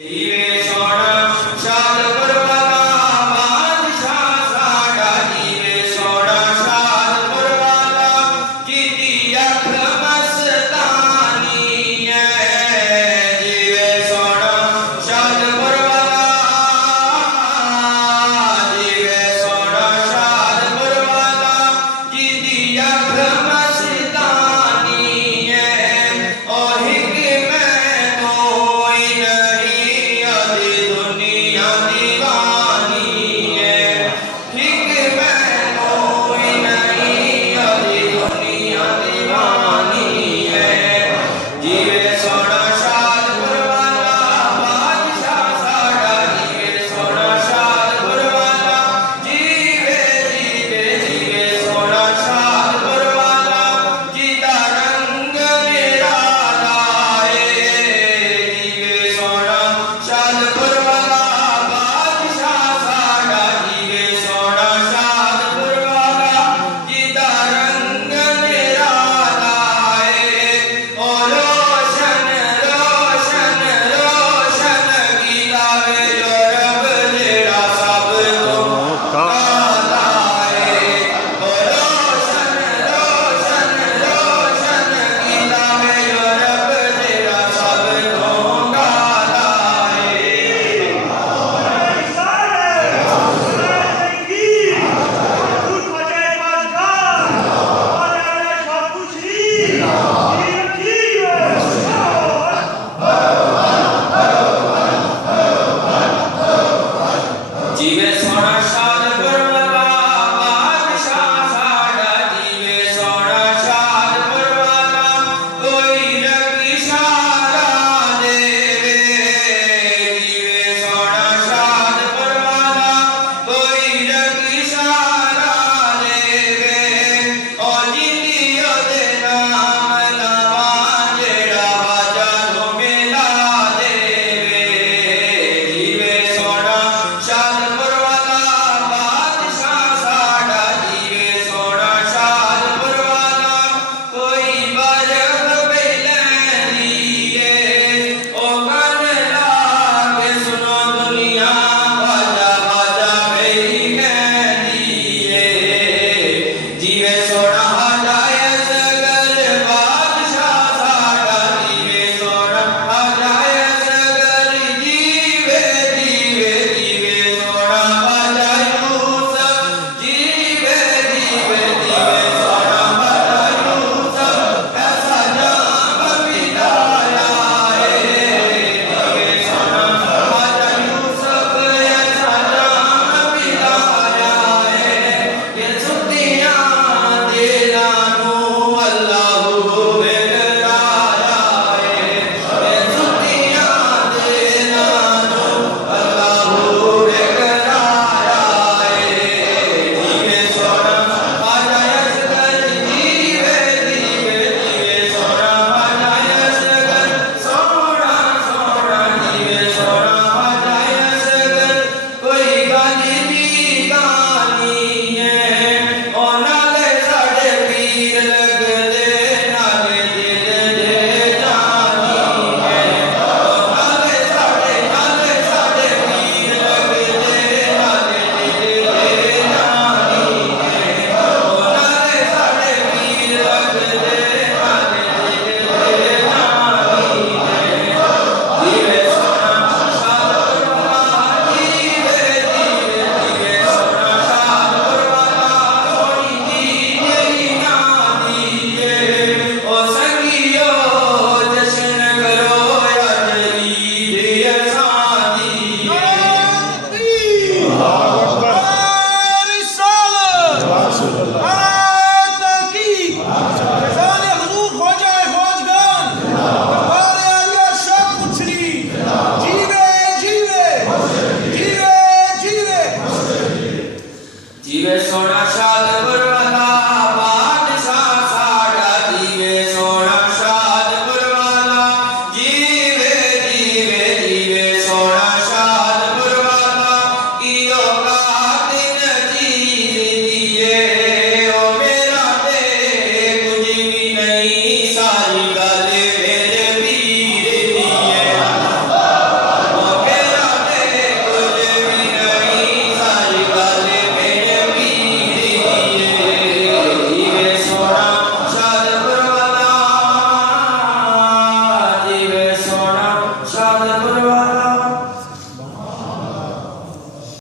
जीवे सोना शादपुर वाला बादशाह साडा, जीवे सोना शादपुर वाला कीती अख मस्तानी है। जीवे सोना शादपुर वाला, जीवे सोना शादपुर वाला कीती अख मस्तानी है। ओ हिकमे कोई नहीं अदी दुनिया दीवानी है। हिकमे कोई नहीं अदी दुनिया दीवानी है। जीवे सोना शादपुर वाला बादशाह साडा, जीवे सोना शादपुर वाला, जीवे जीवे जीवे सोना शादपुर वाला, जीदा रंग निराला है। जीवे सोना शादपुर वाला।